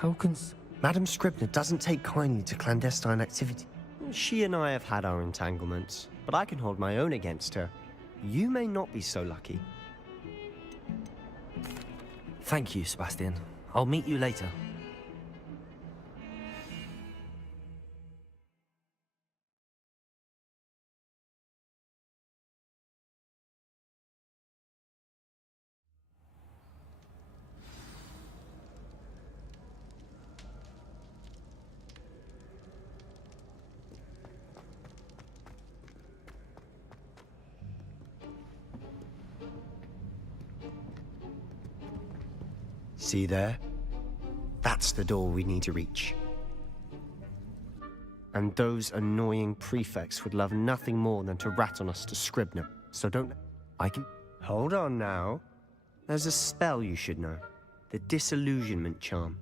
How can... Madam Scribner doesn't take kindly to clandestine activity. She and I have had our entanglements, but I can hold my own against her. You may not be so lucky. Thank you, Sebastian. I'll meet you later. See there? That's the door we need to reach. And those annoying prefects would love nothing more than to rat on us to Scribner. So don't... I can... Hold on now. There's a spell you should know. The Disillusionment Charm.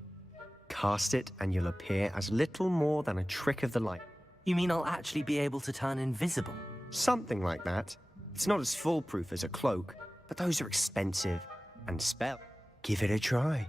Cast it and you'll appear as little more than a trick of the light. You mean I'll actually be able to turn invisible? Something like that. It's not as foolproof as a cloak, but those are expensive. And spell. Give it a try.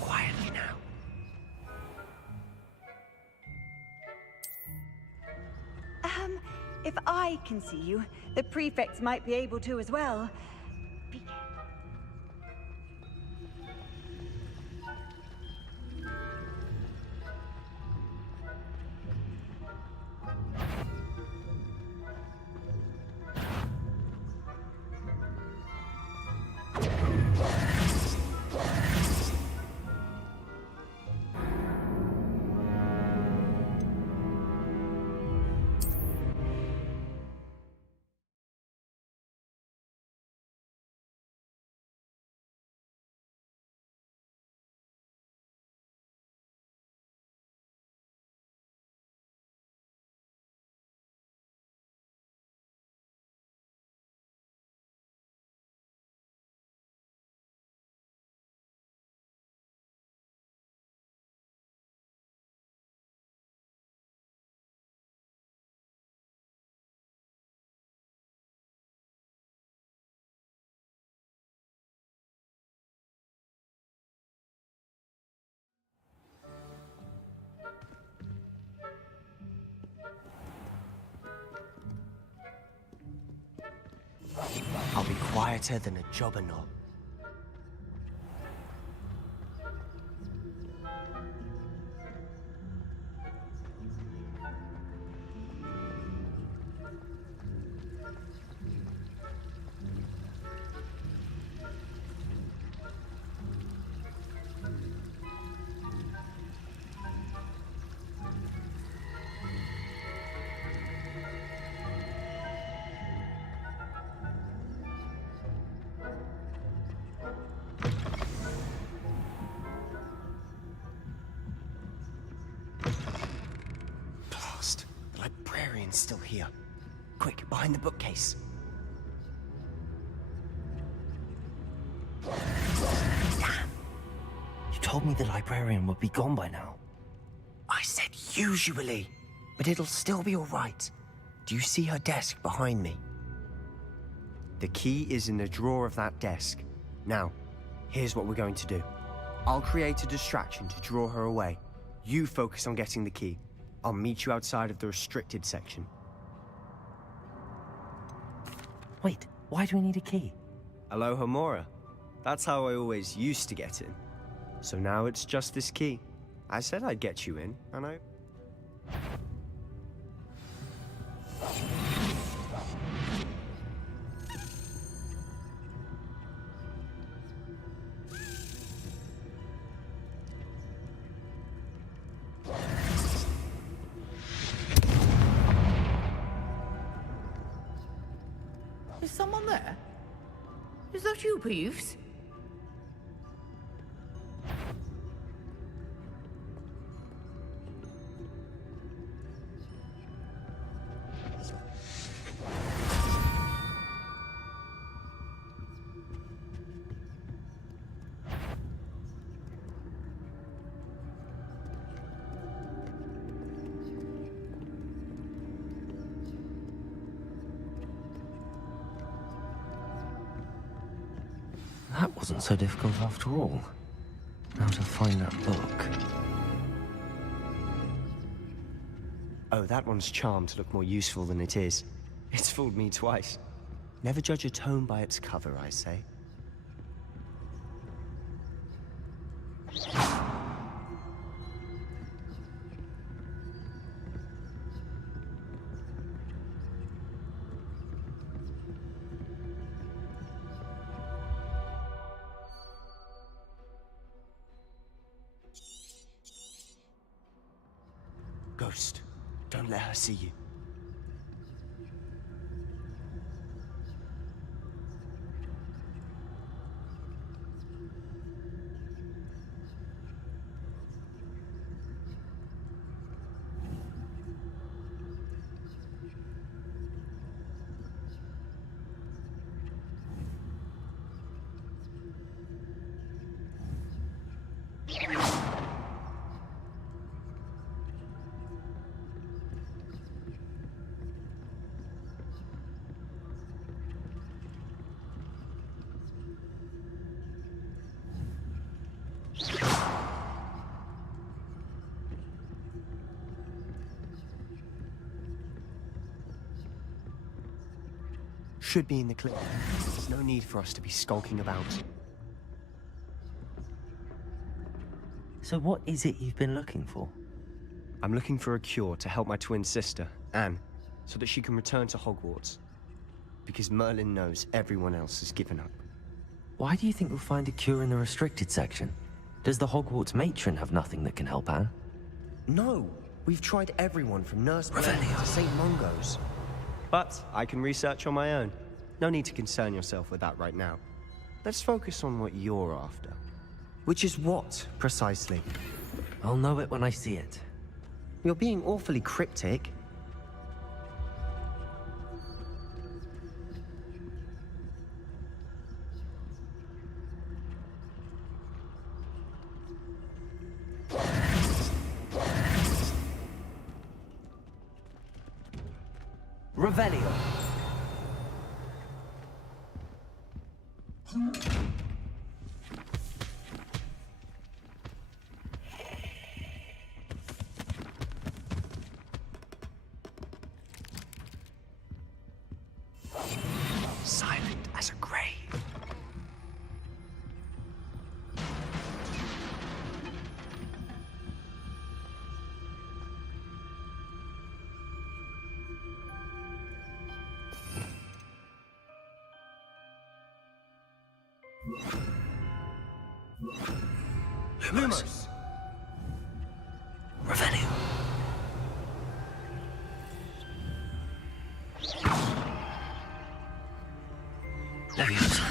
Quietly now. If I can see you, the prefects might be able to as well. Be careful. I'll be quieter than a jobber knob. Blast! The librarian's still here. Quick, behind the bookcase. Damn! You told me the librarian would be gone by now. I said usually, but it'll still be all right. Do you see her desk behind me? The key is in the drawer of that desk. Now, here's what we're going to do. I'll create a distraction to draw her away. You focus on getting the key. I'll meet you outside of the restricted section. Wait, why do we need a key? Aloha Mora. That's how I always used to get in. So now it's just this key. I said I'd get you in, and I... there? Is that you, Peeves? That wasn't so difficult after all. Now to find that book. Oh, that one's charmed to look more useful than it is. It's fooled me twice. Never judge a tome by its cover, I say. Ghost, don't let her see you. Should be in the clear. There's no need for us to be skulking about. So what is it you've been looking for? I'm looking for a cure to help my twin sister, Anne, so that she can return to Hogwarts. Because Merlin knows everyone else has given up. Why do you think we'll find a cure in the restricted section? Does the Hogwarts matron have nothing that can help Anne? No! We've tried everyone from Nurse Blair to St. Mungo's. But I can research on my own. No need to concern yourself with that right now. Let's focus on what you're after. Which is what, precisely? I'll know it when I see it. You're being awfully cryptic. Revelio. Silent as a grave. Lumos. Revelio. Leviosa.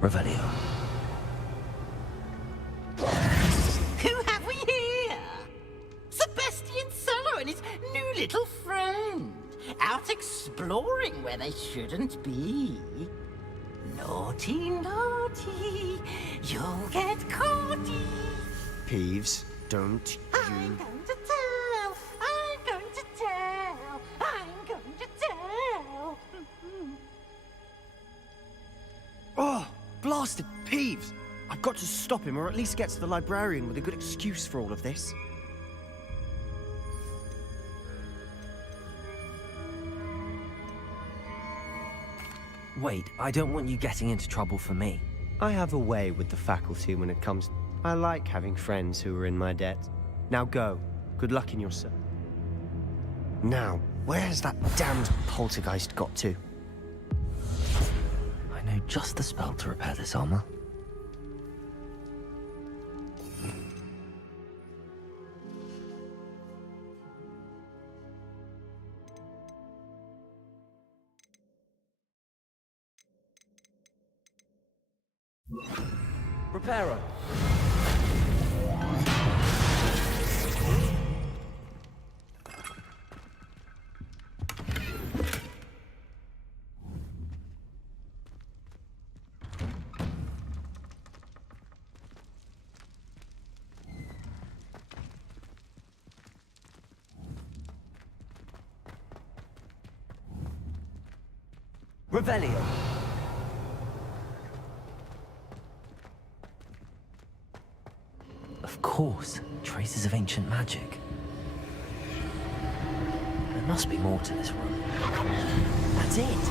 Revelio. Who have we here? Sebastian Cello and his new little friend. Out exploring where they shouldn't be. Naughty, naughty. You'll get caughty. Peeves, don't I'm you... going to tell. I'm going to tell. I'm going to tell. Oh, blasted Peeves! I've got to stop him, or at least get to the librarian with a good excuse for all of this. Wait, I don't want you getting into trouble for me. I have a way with the faculty when it comes... I like having friends who are in my debt. Now go. Good luck in your search. Now, Where has that damned poltergeist got to? I know just the spell to repair this armor. Reparo. Revelio. Of course, traces of ancient magic. There must be more to this room. That's it!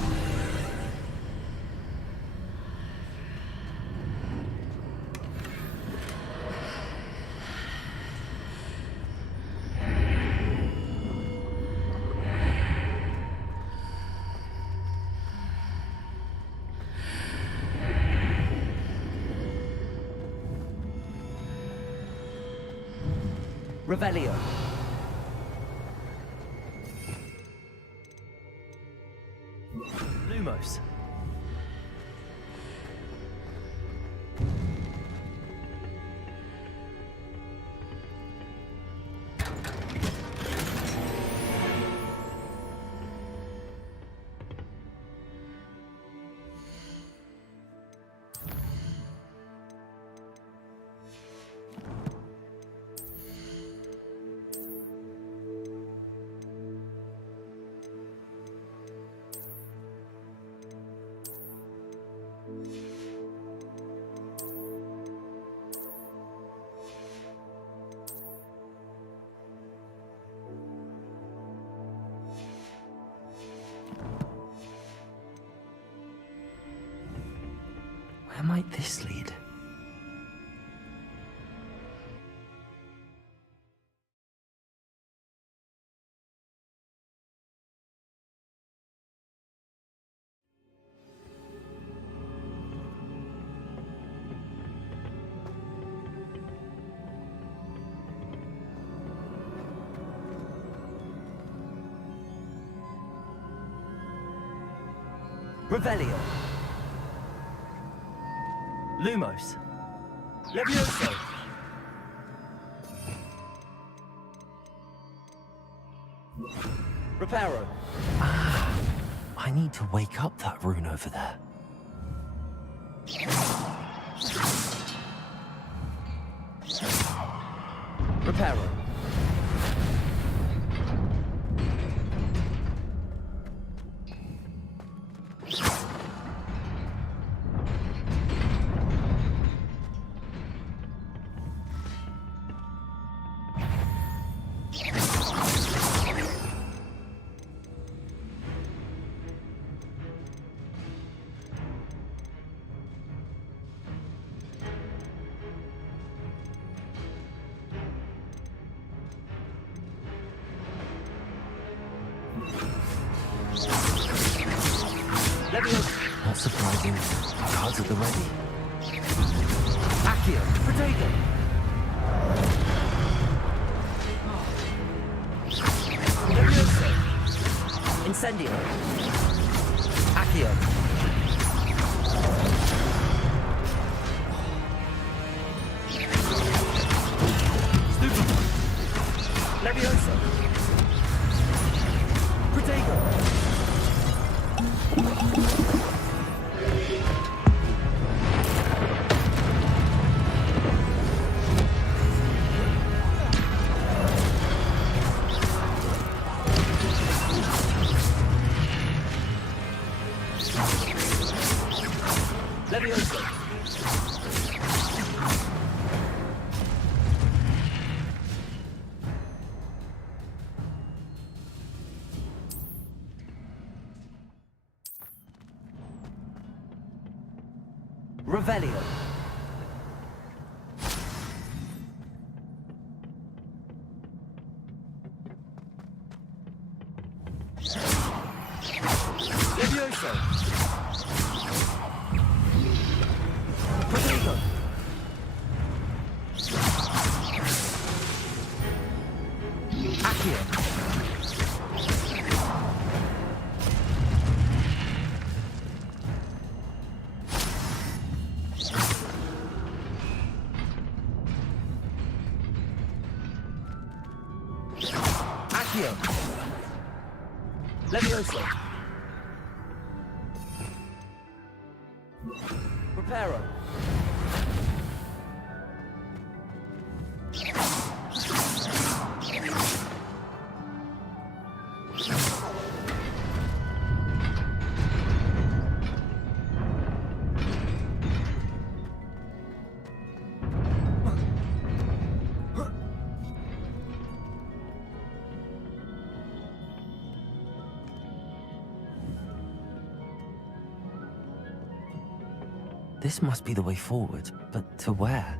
Revelio. Lumos. Where might this lead? Revelio. Lumos. Levioso. Reparo. I need to wake up that rune over there. Reparo. Not surprising. Cards at the ready. Accio. Protego. Levioso. Incendio. Accio. Stupefy. Levioso. Protego. Levioso. Revelio. Levioso! Protego! Accio! Accio! Levioso! Reparo! This must be the way forward, but to where?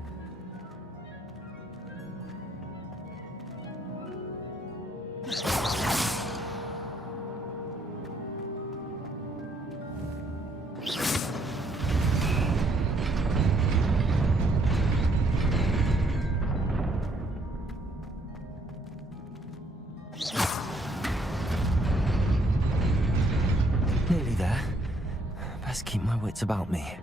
Nearly there. Best keep my wits about me.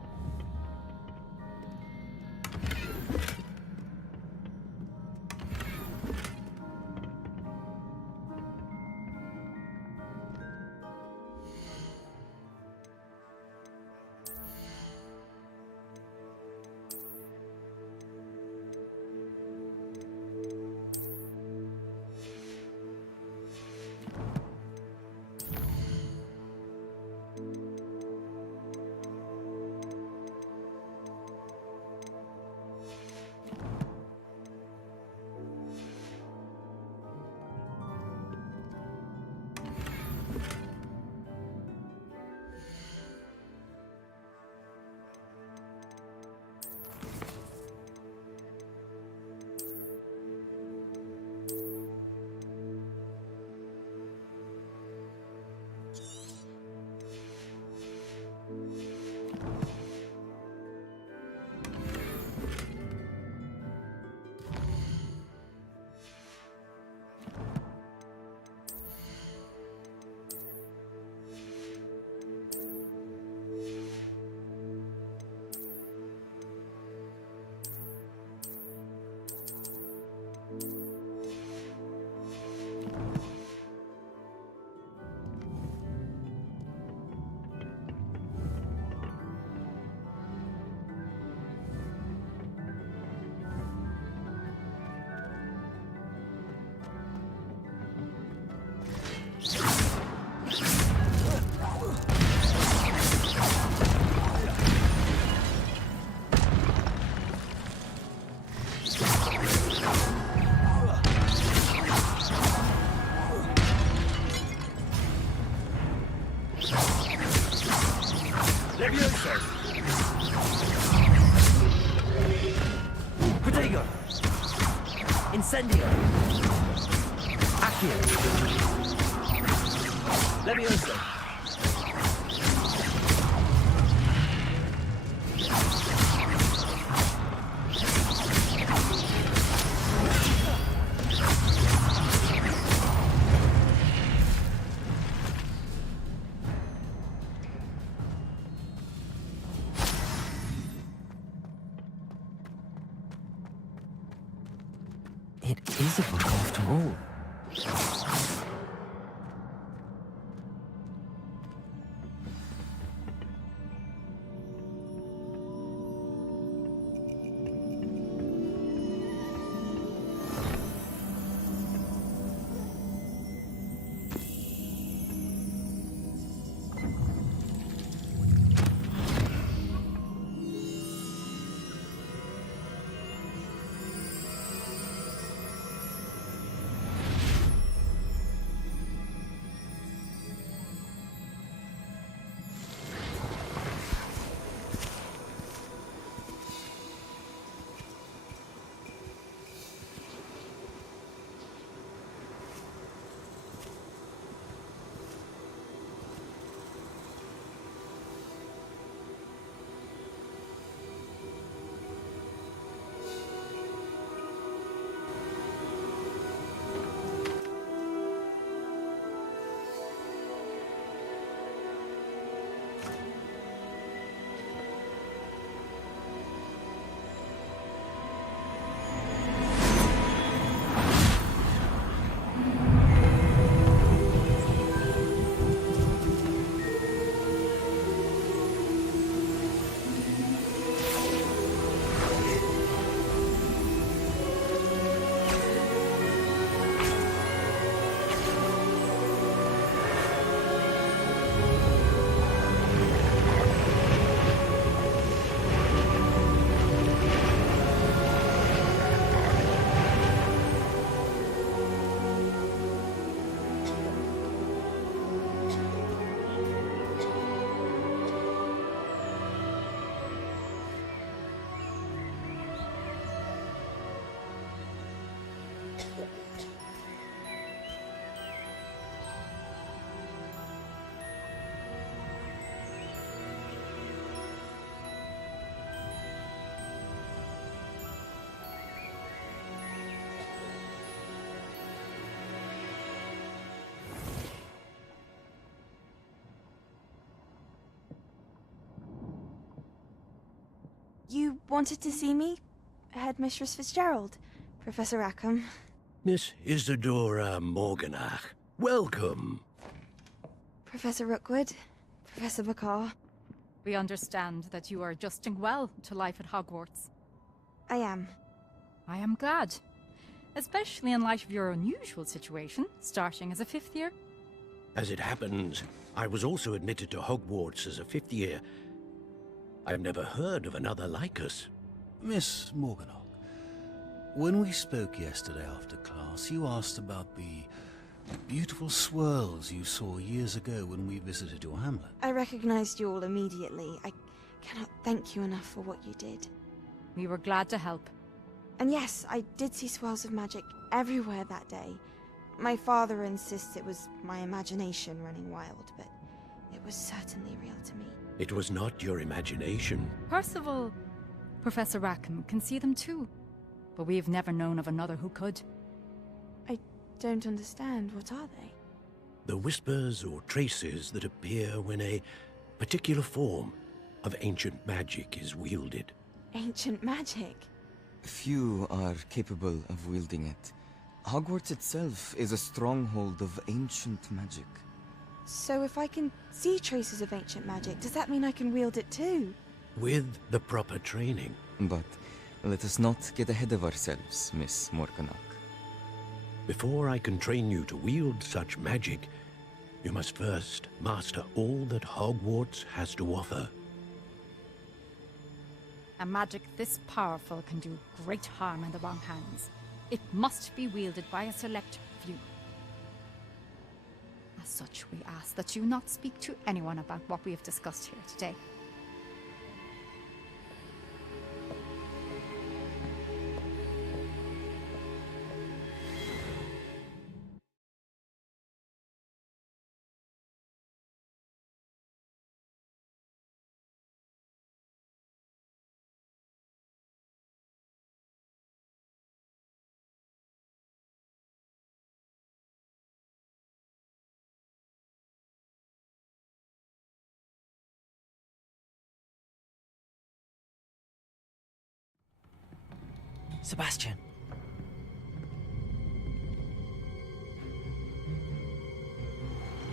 Levioso! Protego! Incendio! Accio! Levioso! It is a book after all. wanted to see me? Headmistress Fitzgerald, Professor Rackham. Miss Isadora Morganach, welcome. Professor Rookwood, Professor Bakar. We understand that you are adjusting well to life at Hogwarts. I am. I am glad. Especially in light of your unusual situation, starting as a 5th year. As it happens, I was also admitted to Hogwarts as a 5th year. I've never heard of another like us. Miss Morganach, when we spoke yesterday after class, you asked about the beautiful swirls you saw years ago when we visited your hamlet. I recognized you all immediately. I cannot thank you enough for what you did. We were glad to help. And yes, I did see swirls of magic everywhere that day. My father insists it was my imagination running wild, but it was certainly real to me. It was not your imagination. Percival, Professor Rackham can see them too. But we've never known of another who could. I don't understand. What are they? The whispers or traces that appear when a particular form of ancient magic is wielded. Ancient magic? Few are capable of wielding it. Hogwarts itself is a stronghold of ancient magic. So if I can see traces of ancient magic, does that mean I can wield it too? With the proper training. But let us not get ahead of ourselves, Miss Morganach. Before I can train you to wield such magic, you must first master all that Hogwarts has to offer. A magic this powerful can do great harm in the wrong hands. It must be wielded by a select few. As such, we ask that you not speak to anyone about what we have discussed here today. Sebastian.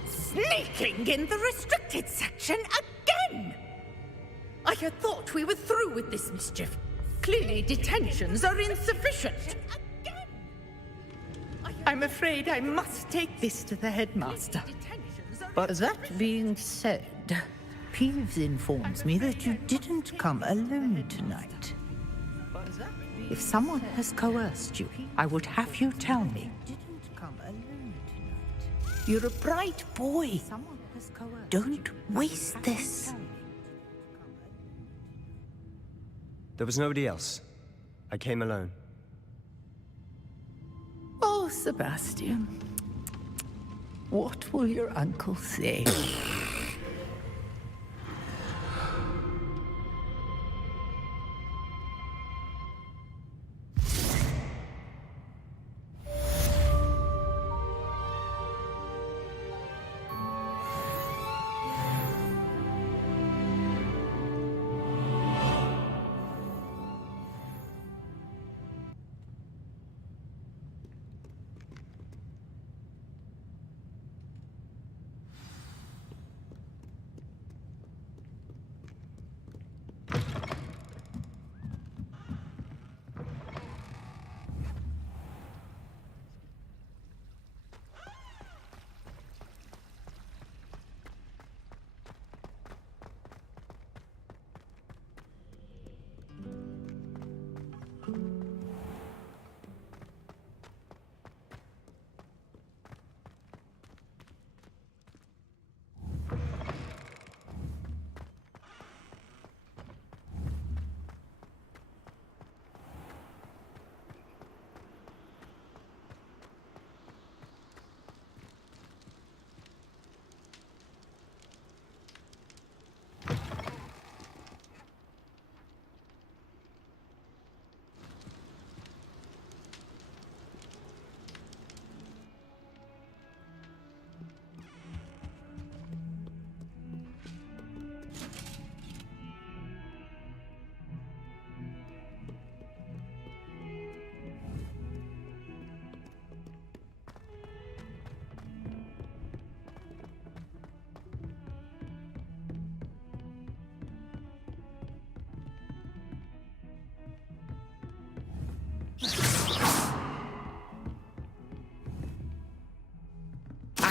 Sneaking in the restricted section again! I had thought we were through with this mischief. Clearly detentions are insufficient. I'm afraid I must take this to the headmaster. But that being said, Peeves informs me that you didn't come alone tonight. If someone has coerced you, I would have you tell me. You're a bright boy. Don't waste this. There was nobody else. I came alone. Oh, Sebastian. What will your uncle say?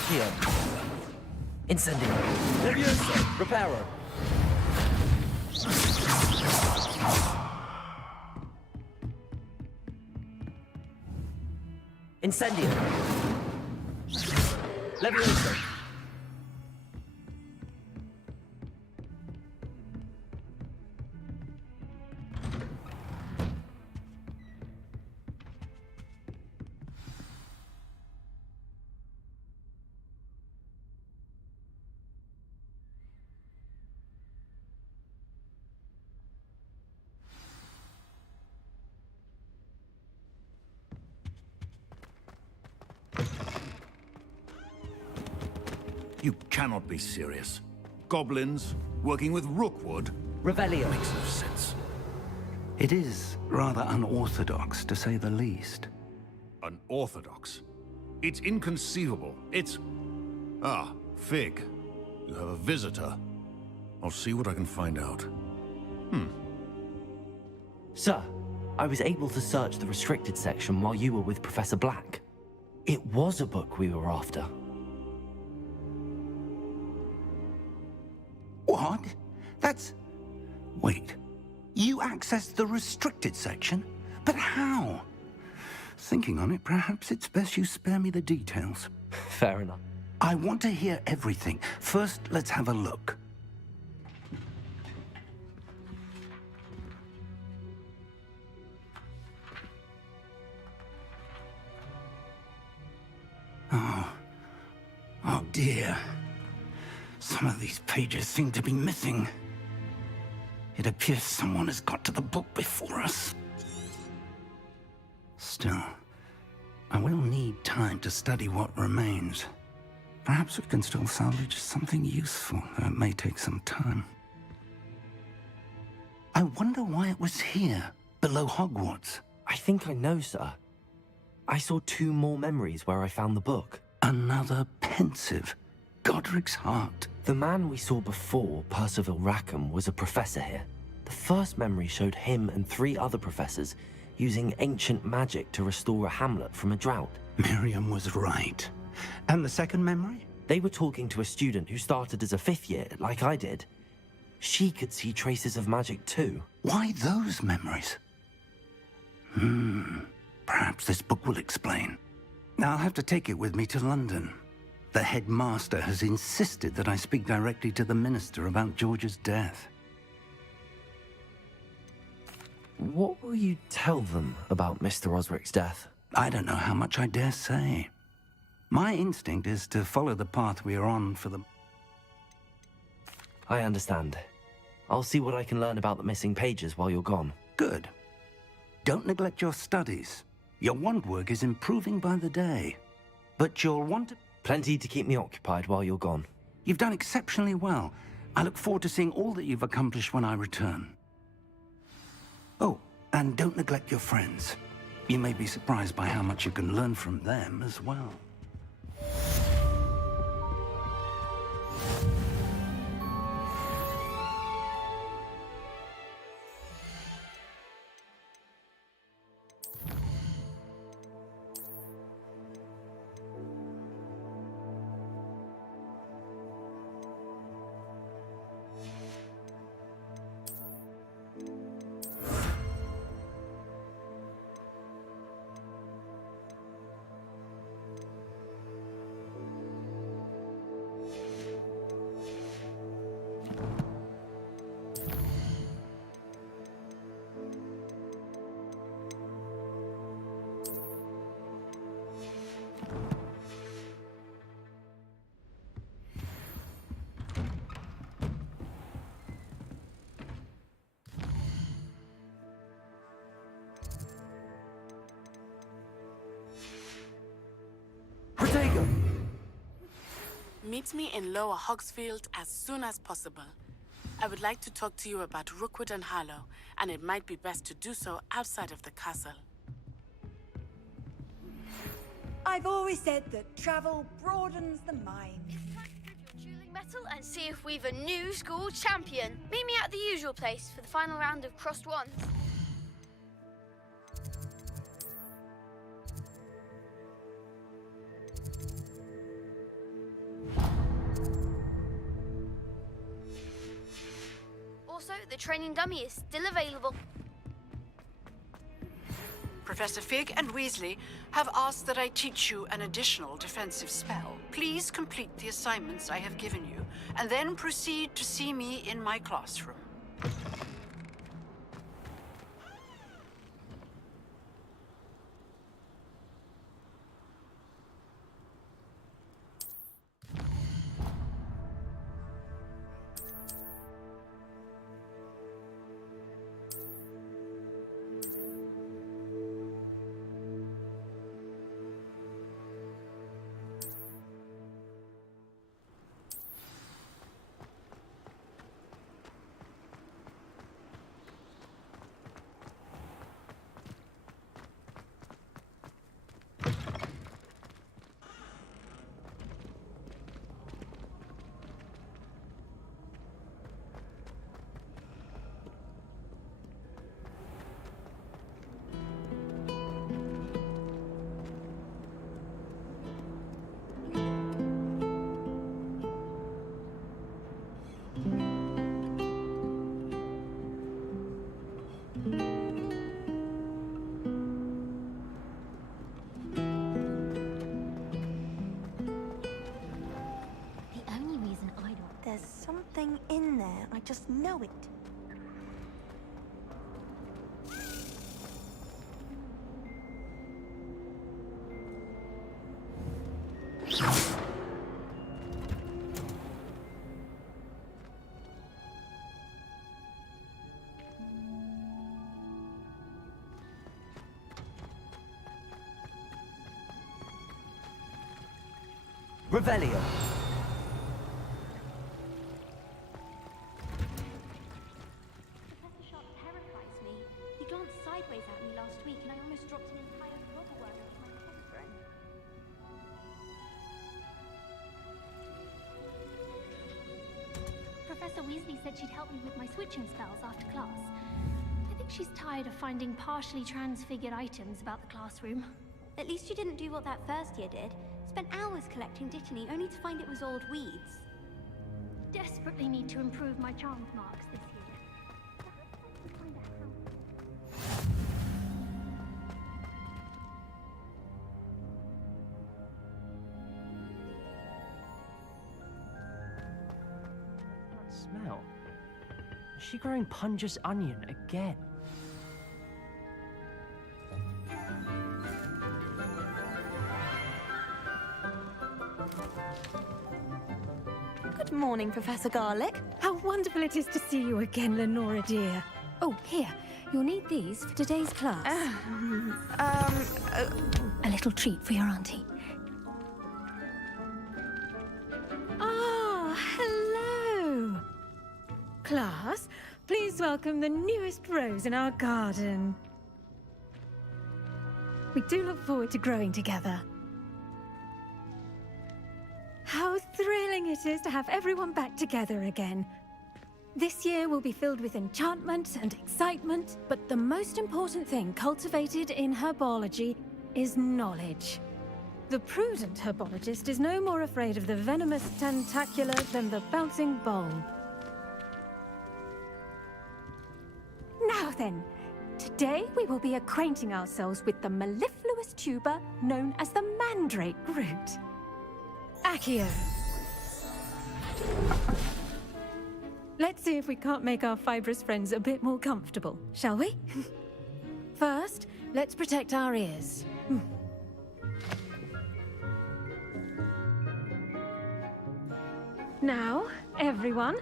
Accio. Incendio. Levioso! Reparo! Incendio. Levioso! You cannot be serious. Goblins working with Rookwood Revelio. makes no sense. It is rather unorthodox, to say the least. Unorthodox? It's inconceivable. It's... Ah, Fig. You have a visitor. I'll see what I can find out. Sir, I was able to search the restricted section while you were with Professor Black. It was a book we were after. What? That's... Wait. You accessed the restricted section? But how? Thinking on it, perhaps it's best you spare me the details. Fair enough. I want to hear everything. First, let's have a look. Oh dear. Some of these pages seem to be missing. It appears someone has got to the book before us. Still, I will need time to study what remains. Perhaps we can still salvage something useful, though it may take some time. I wonder why it was here, below Hogwarts. I think I know, sir. I saw 2 more memories where I found the book. Another pensive. Godric's heart. The man we saw before, Percival Rackham, was a professor here. The first memory showed him and 3 other professors using ancient magic to restore a hamlet from a drought. Miriam was right. And the second memory? They were talking to a student who started as a 5th year, like I did. She could see traces of magic too. Why those memories? Perhaps this book will explain. Now I'll have to take it with me to London. The headmaster has insisted that I speak directly to the minister about George's death. What will you tell them about Mr. Osric's death? I don't know how much I dare say. My instinct is to follow the path we are on for the... I understand. I'll see what I can learn about the missing pages while you're gone. Good. Don't neglect your studies. Your wand work is improving by the day. But you'll want to... Plenty to keep me occupied while you're gone. You've done exceptionally well. I look forward to seeing all that you've accomplished when I return. Oh, and don't neglect your friends. You may be surprised by how much you can learn from them as well. Meet me in Lower Hogsfield as soon as possible. I would like to talk to you about Rookwood and Harlow, and it might be best to do so outside of the castle. I've always said that travel broadens the mind. Dueling metal and see if we've a new school champion. Meet me at the usual place for the final round of Crossed Wands. that the training dummy is still available. Professor Fig and Weasley have asked that I teach you an additional defensive spell. Please complete the assignments I have given you, and then proceed to see me in my classroom. There's something in there. I just know it. Revelio. Sideways at me last week, and I almost dropped an entire rubber worm into my cauldron. Professor Weasley said she'd help me with my switching spells after class. I think she's tired of finding partially transfigured items about the classroom. At least you didn't do what that first year did. Spent hours collecting Dittany, only to find it was old weeds. Desperately need to improve my charms marks this year. Smell. Is she growing Punja's onion again? Good morning, Professor Garlick. How wonderful it is to see you again, Lenora dear. Oh, here. You'll need these for today's class. A little treat for your auntie. Hello! Class, please welcome the newest rose in our garden. We do look forward to growing together. How thrilling it is to have everyone back together again. This year will be filled with enchantment and excitement, but the most important thing cultivated in herbology is knowledge. The prudent herbologist is no more afraid of the venomous tentacular than the bouncing bulb. Now then, today we will be acquainting ourselves with the mellifluous tuber known as the mandrake root. Accio. Let's see if we can't make our fibrous friends a bit more comfortable, shall we? First, let's protect our ears. Now, everyone,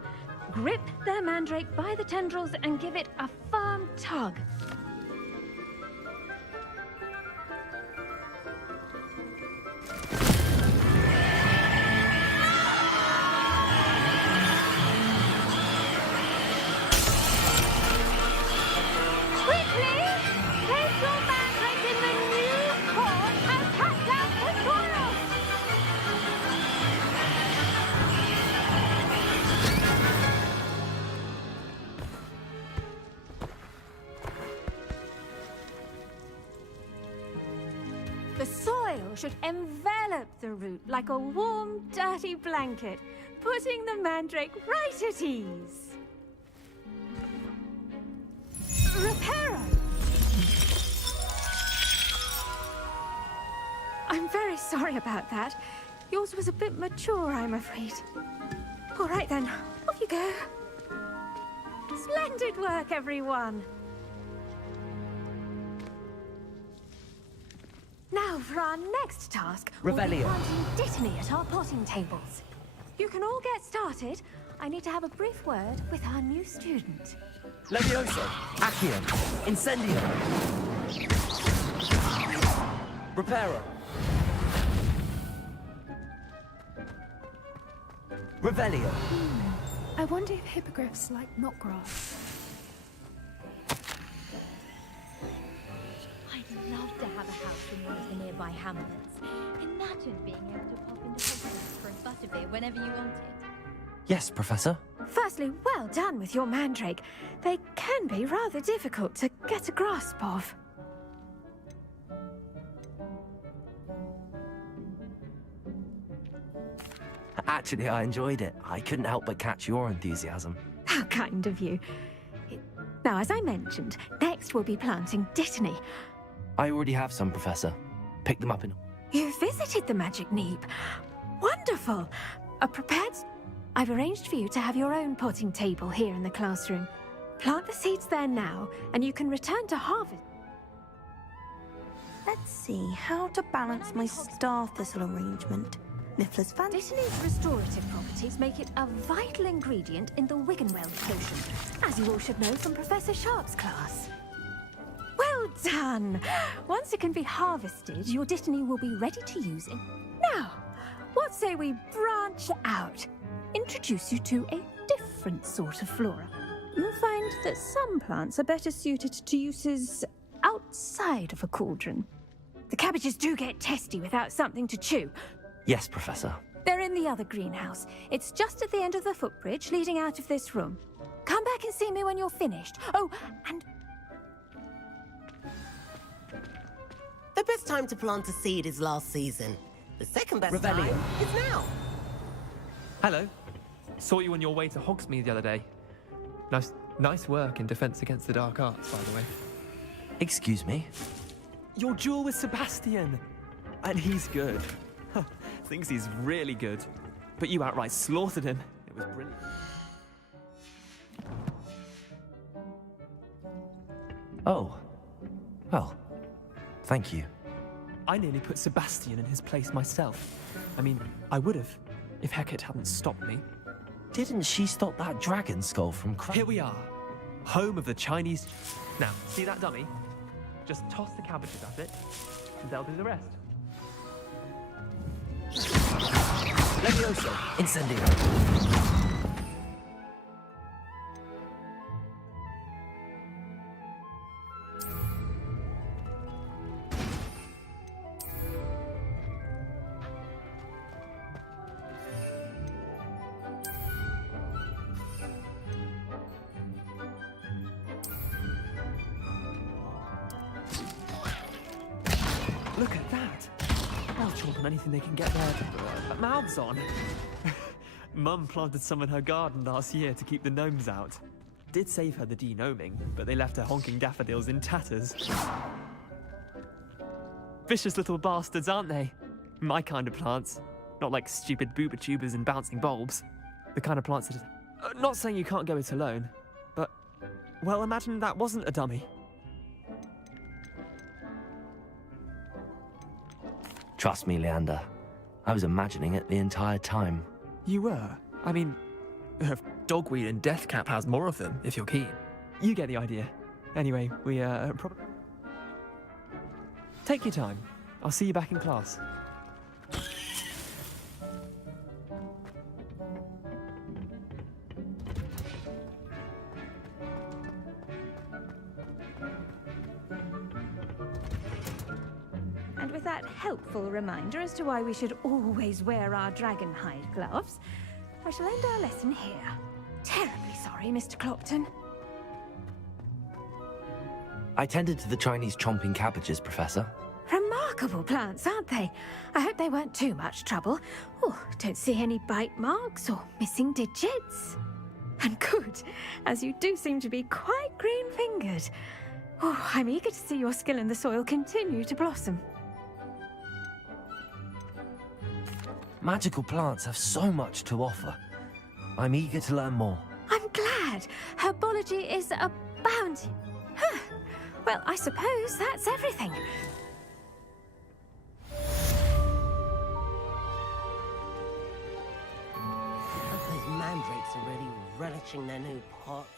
grip their mandrake by the tendrils and give it a firm tug. The soil should envelop the root like a warm, dirty blanket, putting the mandrake right at ease. Reparo! I'm very sorry about that. Yours was a bit mature, I'm afraid. All right then, off you go. Splendid work, everyone! Now for our next task, we'll be Revelio. planting Dittany at our potting tables. You can all get started. I need to have a brief word with our new student. Levioso. Accio. Incendio. Reparo. Revelio. I wonder if hippogriffs like knotgrass. I'd love to have a house in one of the nearby hamlets. Imagine being able to pop into Hogwarts for a butterbeer whenever you wanted. Yes, Professor. Firstly, well done with your mandrake. They can be rather difficult to get a grasp of. Actually, I enjoyed it. I couldn't help but catch your enthusiasm. How kind of you. Now, as I mentioned, next we'll be planting Dittany. I already have some, Professor. Pick them up in... You visited the Magic Neep. Wonderful! Prepared? I've arranged for you to have your own potting table here in the classroom. Plant the seeds there now, and you can return to harvest. Let's see how to balance my star thistle arrangement. Niffler's fancy. Dittany's restorative properties make it a vital ingredient in the Wiggenweld potion, as you all should know from Professor Sharp's class. Well done! Once it can be harvested, your Dittany will be ready to use it. Now, what say we branch out? Introduce you to a different sort of flora. You'll find that some plants are better suited to uses outside of a cauldron. The cabbages do get testy without something to chew. Yes, Professor. They're in the other greenhouse. It's just at the end of the footbridge leading out of this room. Come back and see me when you're finished. Oh, and... The best time to plant a seed is last season. The second best Revelio. time is now. Hello. Saw you on your way to Hogsmeade the other day. Nice work in Defense Against the Dark Arts, by the way. Excuse me? Your duel with Sebastian! And he's good. Thinks he's really good. But you outright slaughtered him. It was brilliant. Oh. Well, thank you. I nearly put Sebastian in his place myself. I mean, I would have, if Hecate hadn't stopped me. Didn't she stop that dragon skull from crashing? Here we are, home of the Chinese... Now, see that dummy? Just toss the cabbages at it, and they'll do the rest. Levioso! Incendio! Look at that! They'll chomp on anything they can get their mouths on. Mum planted some in her garden last year to keep the gnomes out. Did save her the de-gnoming, but they left her honking daffodils in tatters. Vicious little bastards, aren't they? My kind of plants. Not like stupid booba tubers and bouncing bulbs. The kind of plants that... not saying you can't go it alone, but... Well, imagine that wasn't a dummy. Trust me, Leander. I was imagining it the entire time. You were? I mean, Dogweed and Deathcap has more of them, if you're keen. You get the idea. Anyway, we, probably... Take your time. I'll see you back in class. And with that helpful reminder as to why we should always wear our dragon hide gloves, I shall end our lesson here. Terribly sorry, Mr. Clopton. I tended to the Chinese chomping cabbages, Professor. Remarkable plants, aren't they? I hope they weren't too much trouble. Oh, don't see any bite marks or missing digits. And good, as you do seem to be quite green-fingered. Oh, I'm eager to see your skill in the soil continue to blossom. Magical plants have so much to offer. I'm eager to learn more. I'm glad. Herbology is abounding. Huh. Well, I suppose that's everything. Those mandrakes are really relishing their new pots.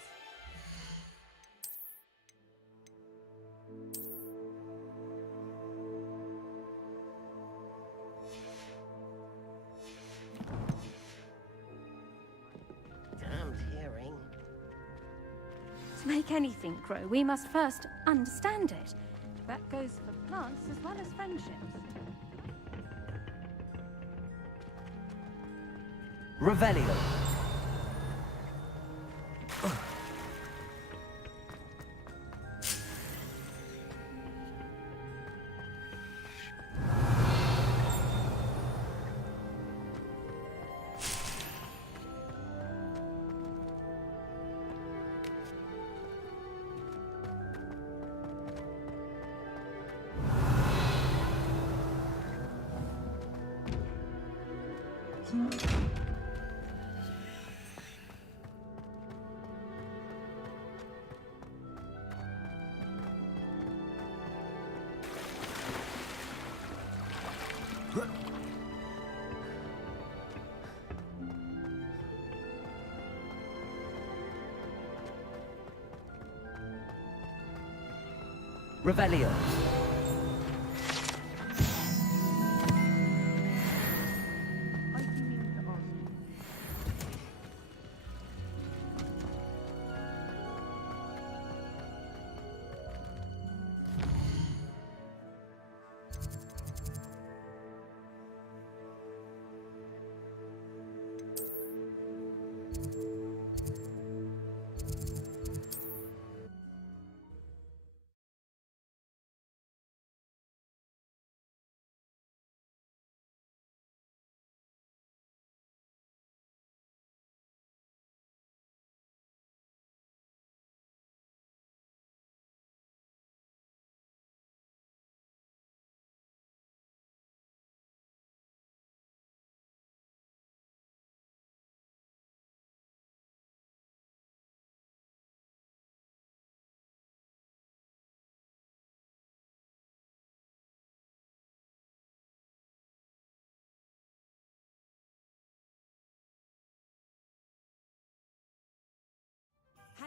Damned hearing. To make anything grow, we must first understand it. That goes for plants as well as friendships. Revelio. Revelio.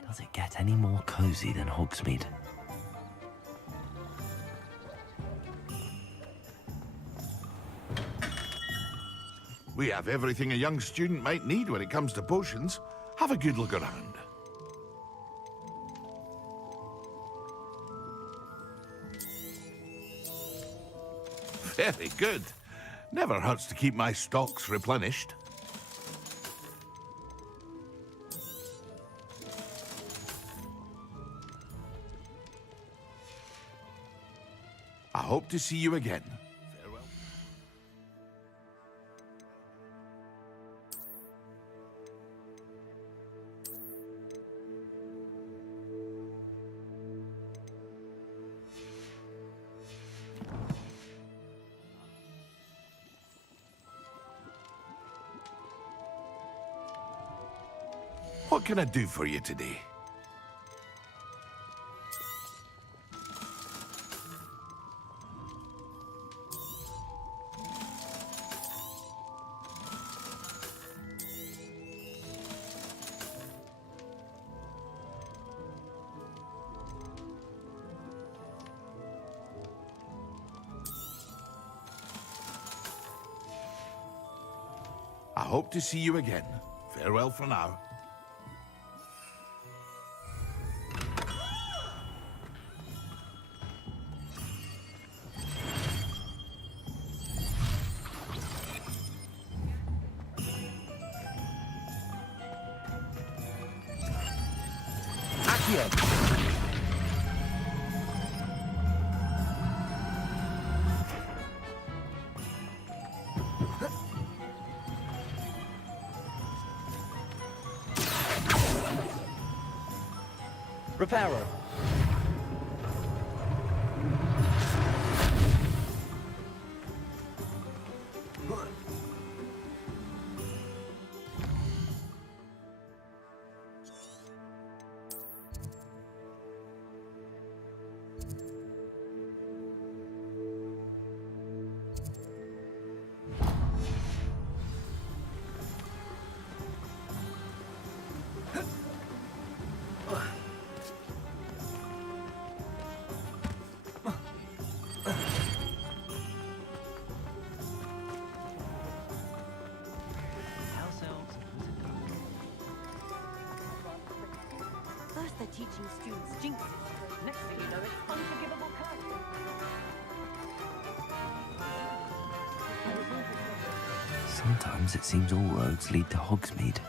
Does it get any more cozy than Hogsmeade? We have everything a young student might need when it comes to potions. Have a good look around. Very good. Never hurts to keep my stocks replenished. I hope to see you again. Farewell. What can I do for you today? I hope to see you again. Farewell for now. Reparo. First they're teaching students jinxes. Next thing you know, it's unforgivable curse. Sometimes it seems all roads lead to Hogsmeade.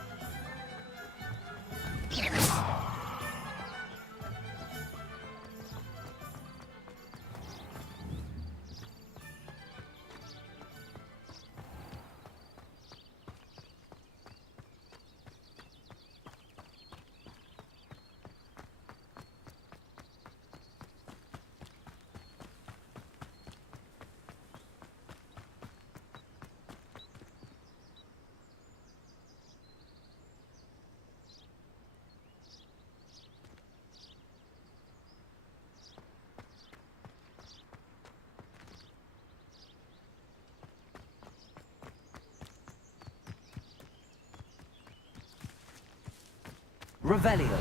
Revelio.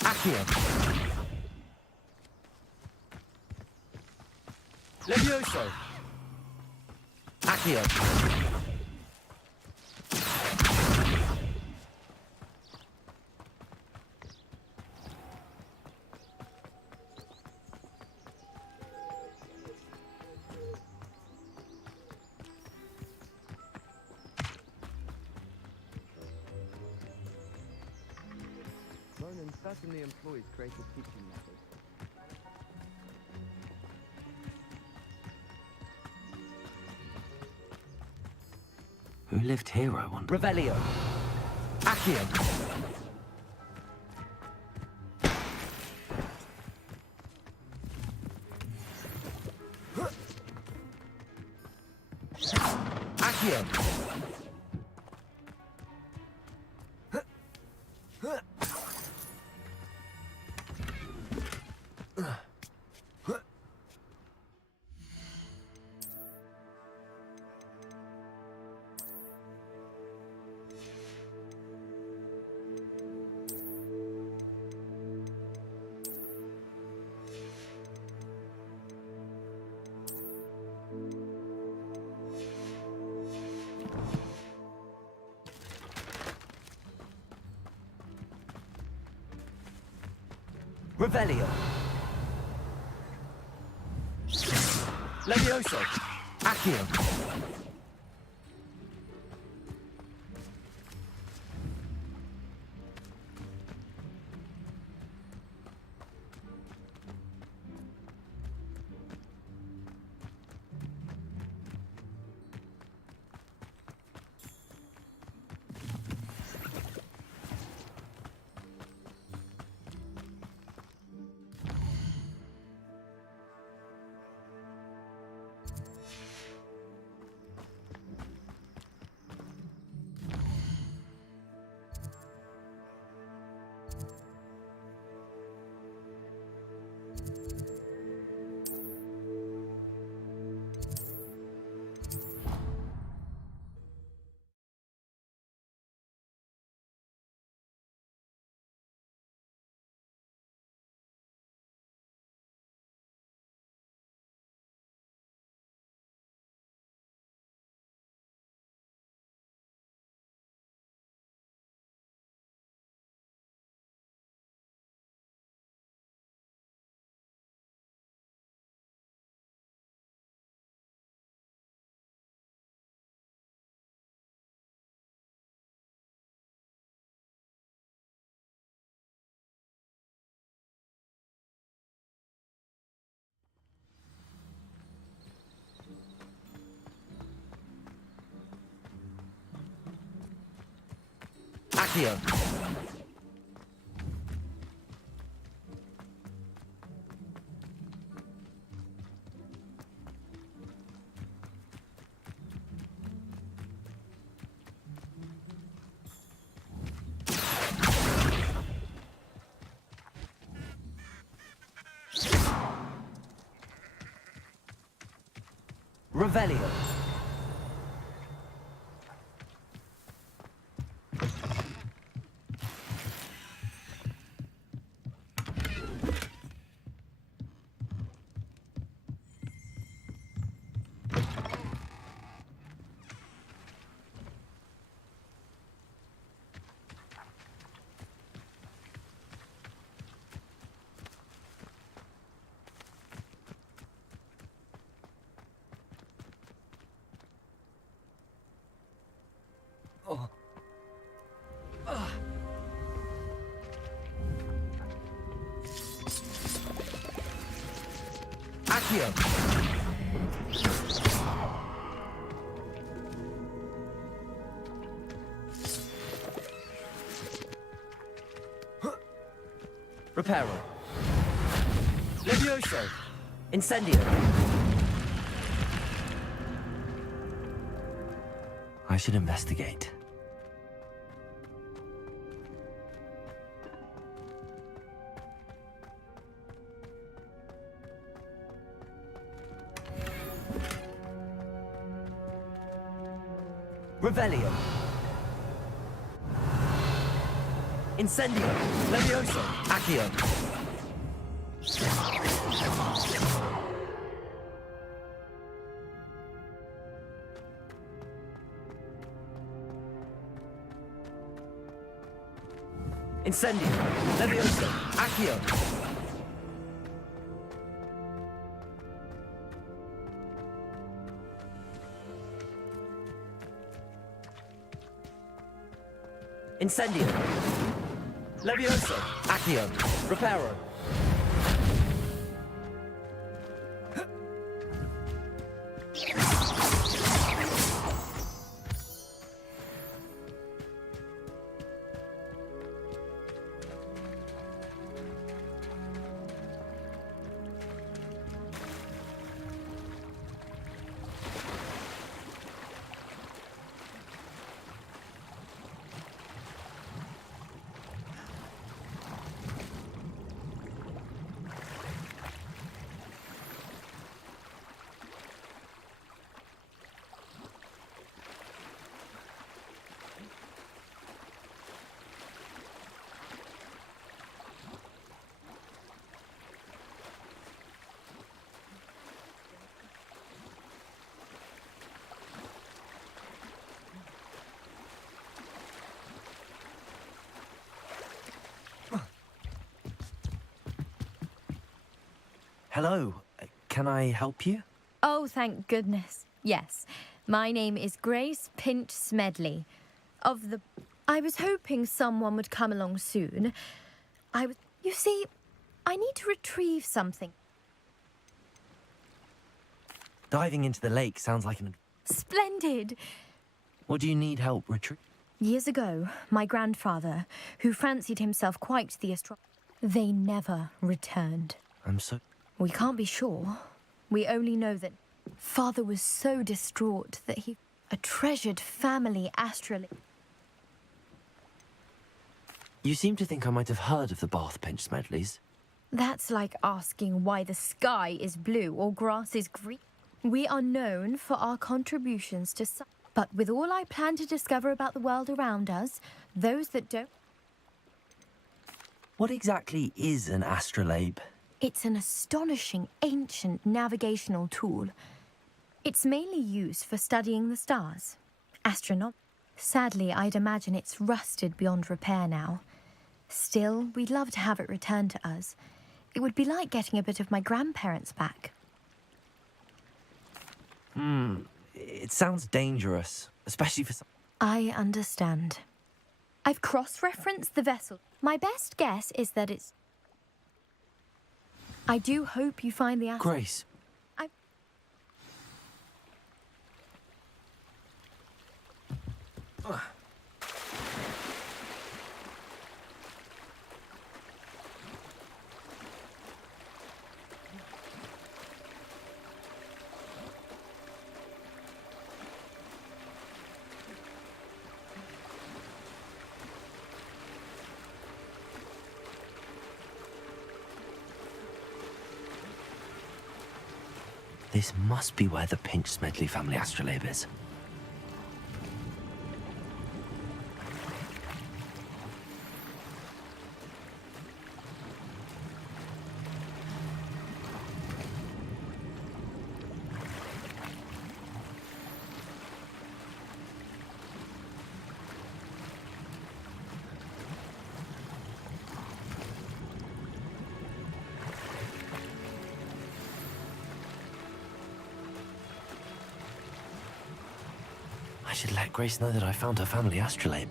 Accio. Levioso. Accio. Ronan certainly employs creative teaching methods. Who lived here, I wonder? Revelio. Accio. Accio. Revelio. Levioso. Accio. Accio. Revelio. Oh. Accio. Reparo. Levioso. Incendio. I should investigate. Revelio. Incendio. Levioso. Accio. Incendio. Levioso. Accio. Incendio. Levioso. Accio. Reparo. Hello. Can I help you? Oh, thank goodness. Yes. My name is Grace Pinch Smedley. I was hoping someone would come along soon. You see, I need to retrieve something. Diving into the lake sounds like an... Splendid! What do you need help retrieving? Years ago, my grandfather, who fancied himself quite the they never returned. I'm so... We can't be sure. We only know that Father was so distraught that a treasured family astrolabe. You seem to think I might have heard of the Bath Pinch Smedleys. That's like asking why the sky is blue or grass is green. We are known for our contributions to science. But with all I plan to discover about the world around us, those that don't... What exactly is an astrolabe? It's an astonishing ancient navigational tool. It's mainly used for studying the stars. Sadly, I'd imagine it's rusted beyond repair now. Still, we'd love to have it returned to us. It would be like getting a bit of my grandparents back. It sounds dangerous, especially for some... I understand. I've cross-referenced the vessel. My best guess is that it's... I do hope you find the... Grace. This must be where the Pinch Smedley family astrolabe is. I should let Grace know that I found her family astrolabe.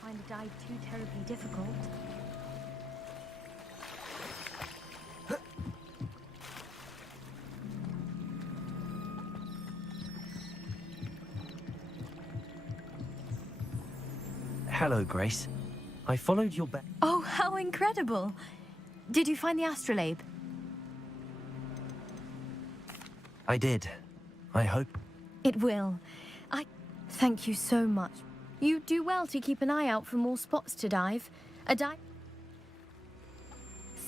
Find a dive too terribly difficult. Hello, Grace. I followed your Oh, how incredible! Did you find the astrolabe? I did. I hope. It will. Thank you so much. You do well to keep an eye out for more spots to dive.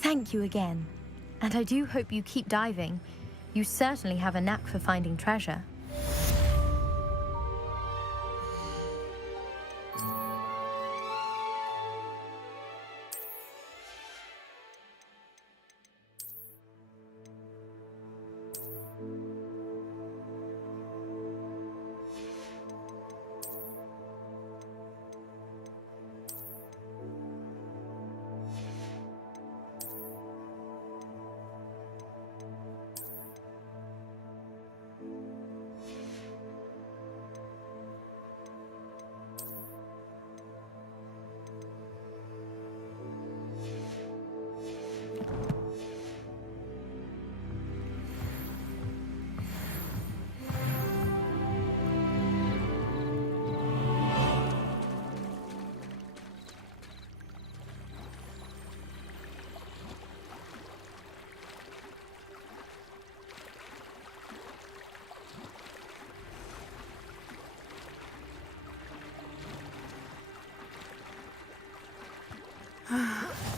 Thank you again. And I do hope you keep diving. You certainly have a knack for finding treasure.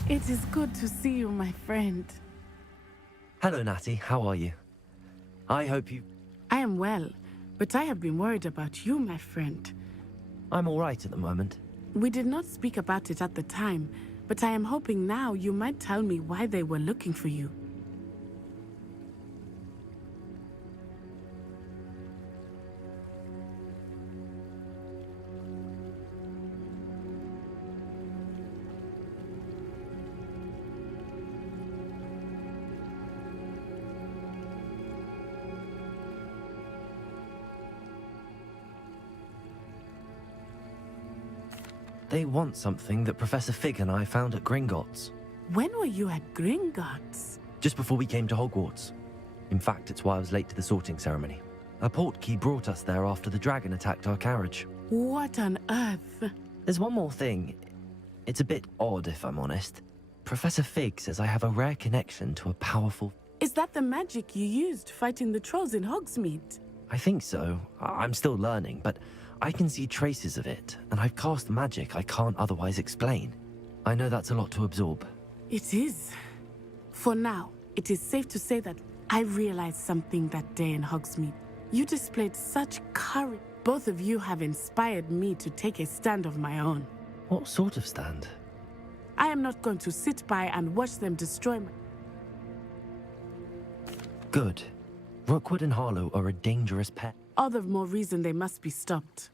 It is good to see you, my friend. Hello, Natty. How are you? I hope you... I am well, but I have been worried about you, my friend. I'm all right at the moment. We did not speak about it at the time, but I am hoping now you might tell me why they were looking for you. They want something that Professor Fig and I found at Gringotts. When were you at Gringotts? Just before we came to Hogwarts. In fact, it's why I was late to the sorting ceremony. A portkey brought us there after the dragon attacked our carriage. What on earth? There's one more thing. It's a bit odd, if I'm honest. Professor Fig says I have a rare connection to a powerful... Is that the magic you used fighting the trolls in Hogsmeade? I think so. I'm still learning, but I can see traces of it, and I've cast magic I can't otherwise explain. I know that's a lot to absorb. It is. For now, it is safe to say that I realized something that day in Hogsmeade. You displayed such courage. Both of you have inspired me to take a stand of my own. What sort of stand? I am not going to sit by and watch them destroy my... Good. Rookwood and Harlow are a dangerous pair. All the more reason they must be stopped.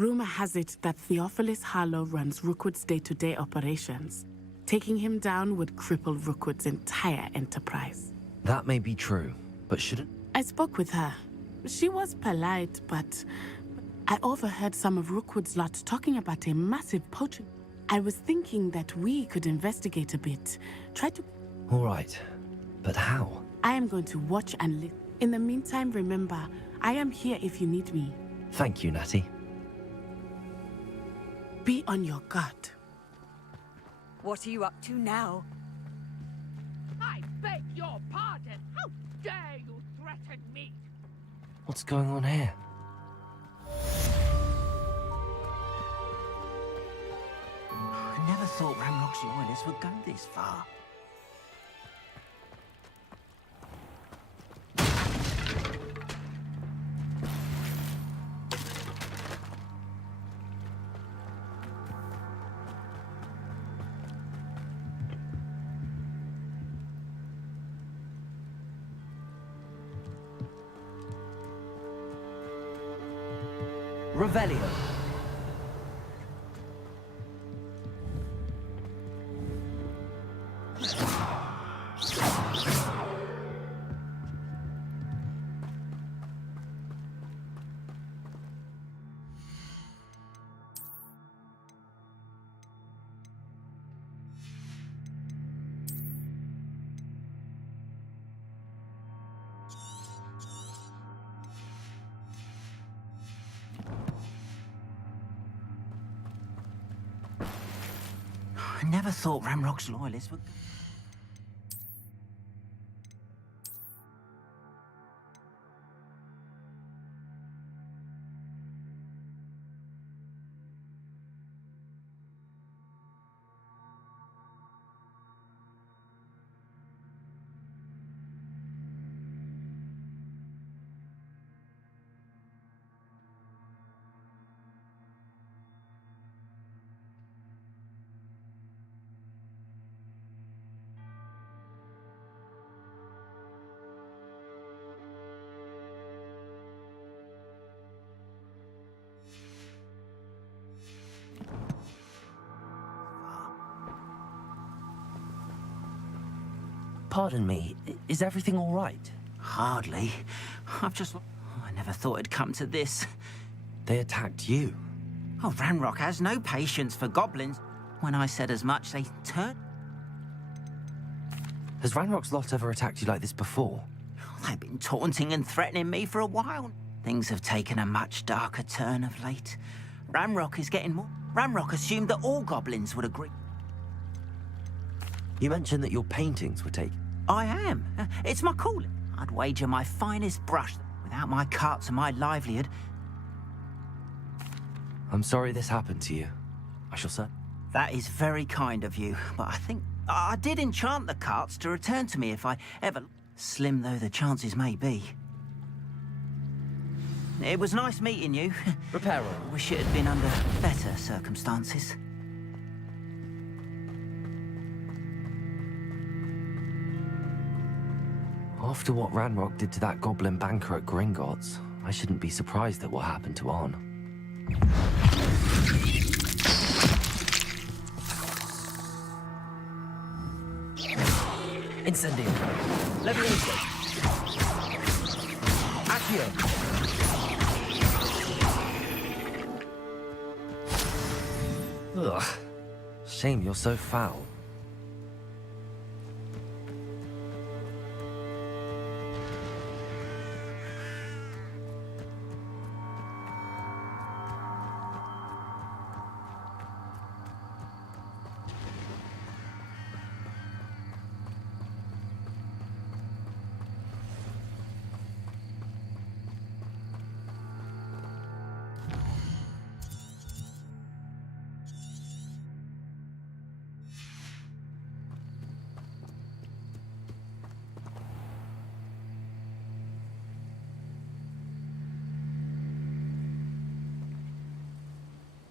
Rumor has it that Theophilus Harlow runs Rookwood's day-to-day operations. Taking him down would cripple Rookwood's entire enterprise. That may be true, but shouldn't... I spoke with her. She was polite, but I overheard some of Rookwood's lot talking about a massive poaching. I was thinking that we could investigate a bit. Try to... All right, but how? I am going to watch and listen. In the meantime, remember, I am here if you need me. Thank you, Natty. Be on your guard. What are you up to now? I beg your pardon. How dare you threaten me? What's going on here? I never thought Ramrock's loyalists would go this far. Revelio. I never thought Ramrock's loyalists would... Pardon me, is everything all right? Hardly. I've just... I never thought it'd come to this. They attacked you. Oh, Ranrock has no patience for goblins. When I said as much, they turned... Has Ranrock's lot ever attacked you like this before? They've been taunting and threatening me for a while. Things have taken a much darker turn of late. Ranrock is getting more... Ranrock assumed that all goblins would agree. You mentioned that your paintings were taken. I am. It's my calling. I'd wager my finest brush. Without my carts and my livelihood... I'm sorry this happened to you. I shall say. That is very kind of you, but I think I did enchant the carts to return to me if I ever... Slim though the chances may be. It was nice meeting you. Reparo. Wish it had been under better circumstances. After what Ranrock did to that goblin banker at Gringotts, I shouldn't be surprised at what happened to Arn. Incendio. Levioso. Accio. Ugh. Shame you're so foul.